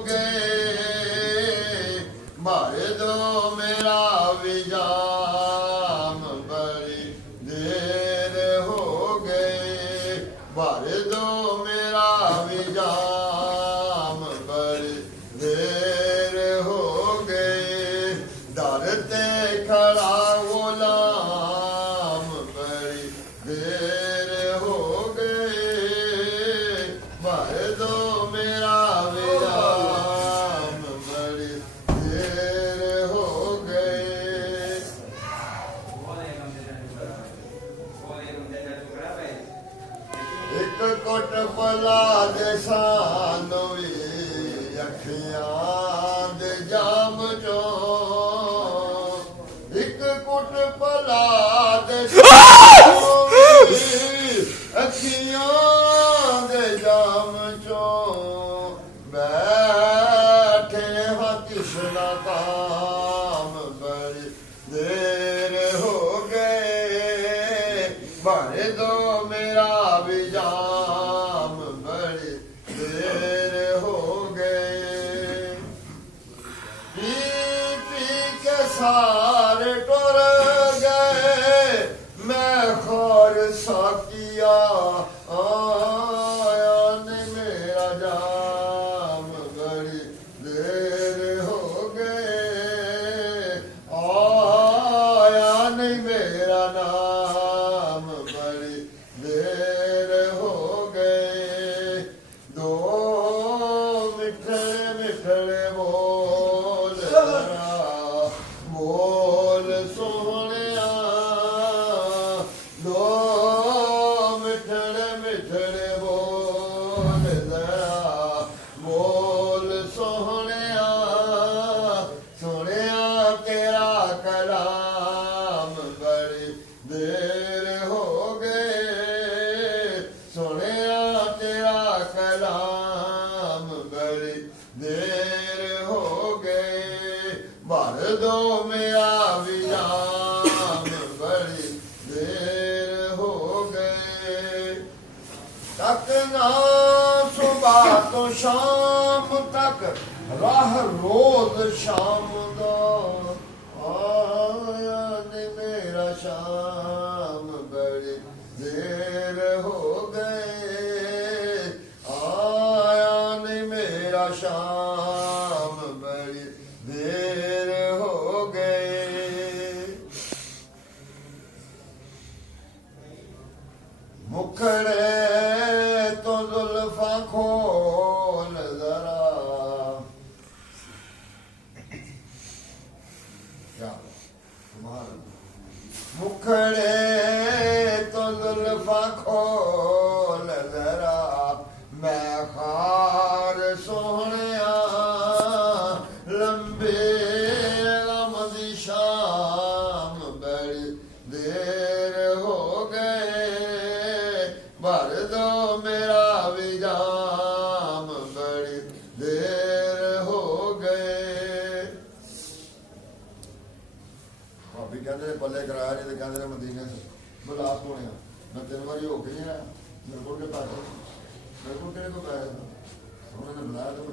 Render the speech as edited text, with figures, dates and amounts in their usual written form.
ਗਏ ਭਰ ਦੋ ਮੇਰਾ ਵਿਜਾਮ ਬੜੀ ਦੇਰ ਹੋ ਗਏ ਭਰ ਦੋ ਮੇਰਾ ਵਿਜਾਮ ਬੜੀ ਦੇਰ ਹੋ ਗਏ ਦਰ ਤੇ ਖੜਾ ਗੁਲਾਮ ਬੜੀ ਦੇਰ ਹੋ ਗਏ ਭਰ ਦੋ ਮੇਰਾ ਵਿਜਾਮ ਬੜੀ ਦੇਰ ਹੋ ਗਏ ਇੱਕ ਕੁੱਟ ਭਲਾ ਦੇ ਸਾਨੂੰ ਵੀ ਅੱਖੀਆਂ ਦੇ ਜਾਮ ਚੋਂ ਇੱਕ ਕੁੱਟ ਭਲਾ ਦੇ ਸਾਨੂੰ ਵੀ ਅੱਖੀਆਂ ਦੇ ਜਾਮ ਚੋਂ ਬੈਠੇ ਹਾਂ ਕਿਸ਼ਨਾ ਕਾਮ ਬੜੀ ਦੇਰ ਹੋ ਗਏ ਭਰ ਦੋ ਮੇਰਾ ਵਿਜਾਮ ਬੜੀ ਦੇਰ ਹੋ ਗਏ ਪੀ ਪੀ ਕੇ ਸਾਰੇ ਟੁਰ ਗਏ ਮੈਂ ਖੋਰ ਸਾਕੀਆ ਆਇਆ ਨਹੀਂ ਮੇਰਾ ਜਾਮ ਬੜੀ ਦੇਰ ਹੋ ਗਏ ਆਇਆ ਨਹੀਂ ਮੇਰਾ ਨਾਮ ਬੜੀ ਦੇਰ ਹੋ ਗਏ ਦੋ ਮਿੱਠੜੇ ਮਿੱਠੜੇ ਬੋਲ ਜ਼ਰਾ ਬੋਲ ਸੋਹਣਿਆ ਦੋ ਮਿੱਠੜੇ ਮਿੱਠੜੇ ਬੋਲ ਜ਼ਰਾ ਬੋਲ ਸੋਹਣਿਆ ਸੁਣਿਆ ਤੇਰਾ ਕਲਾਮ ਬੜੀ ਦੇਰ ਹੋ ਗਏ ਸੁਣਿਆ ਤੇਰਾ ਕਲਾਮ ਬੜੀ ਦੇਰ ਹੋ ਗਏ ਭਰ ਦੋ ਮੇਰਾ ਵਿਜਾਮ ਬੜੀ ਦੇਰ ਹੋ ਗਏ ਤੱਕ ਨਾ ਸੁਬਾਹ ਤੋਂ ਸ਼ਾਮ ਤੱਕ ਰਾਹ ਰੋਜ਼ ਸ਼ਾਮ ਦਾ ਆਇਆ ਨੀ ਮੇਰਾ ਸ਼ਾਮ ਬੜੀ ਦੇਰ ਹੋ ਗਏ ਆਇਆ ਨੀ ਮੇਰਾ ਸ਼ਾਮ ਬੜੀ ਦੇਰ ਹੋ ਗਏ ਮੁਖੜੇ ਤੋਂ ਜ਼ੁਲਫਾਂ ਖੋਲ ਜ਼ਰਾ ਮੁਖੜੇ ਤੋਂ ਜ਼ੁਲਫਾਂ ਖੋਲ ਜ਼ਰਾ ਮੈਂ ਖਾਰ ਸੋਹਣਿਆ ਲੰਬੇ ਗਮ ਦੀ ਸ਼ਾਮ ਬੜੀ ਦੇਰ ਹੋ ਗਏ ਭਰ ਦੋ ਮੇਰਾ ਵਿਜਾਮ ਬੜੀ ਦੇਰ ਹੋ ਗਏ ਭਾਬੀ ਕਹਿੰਦੇ ਨੇ ਪੱਲੇ ਕਰਾਇਆ ਨਹੀਂ ਤੇ ਕਹਿੰਦੇ ਨੇ ਮਦੀਨੇ ਬੁਲਾ ਸੋਹਣਿਆ ਮੈਂ 3 ਵਾਰੀ ਹੋ ਗਈ ਆ ਮੇਰੇ ਕੋਲ ਕੇ ਪੈਸੇ ਮੇਰੇ ਕੋਲ ਕਿਹੜੇ ਕੋ ਪੈਸੇ ਉਹਨਾਂ ਨੇ ਬੁਲਾਇਆ ਤਾਂ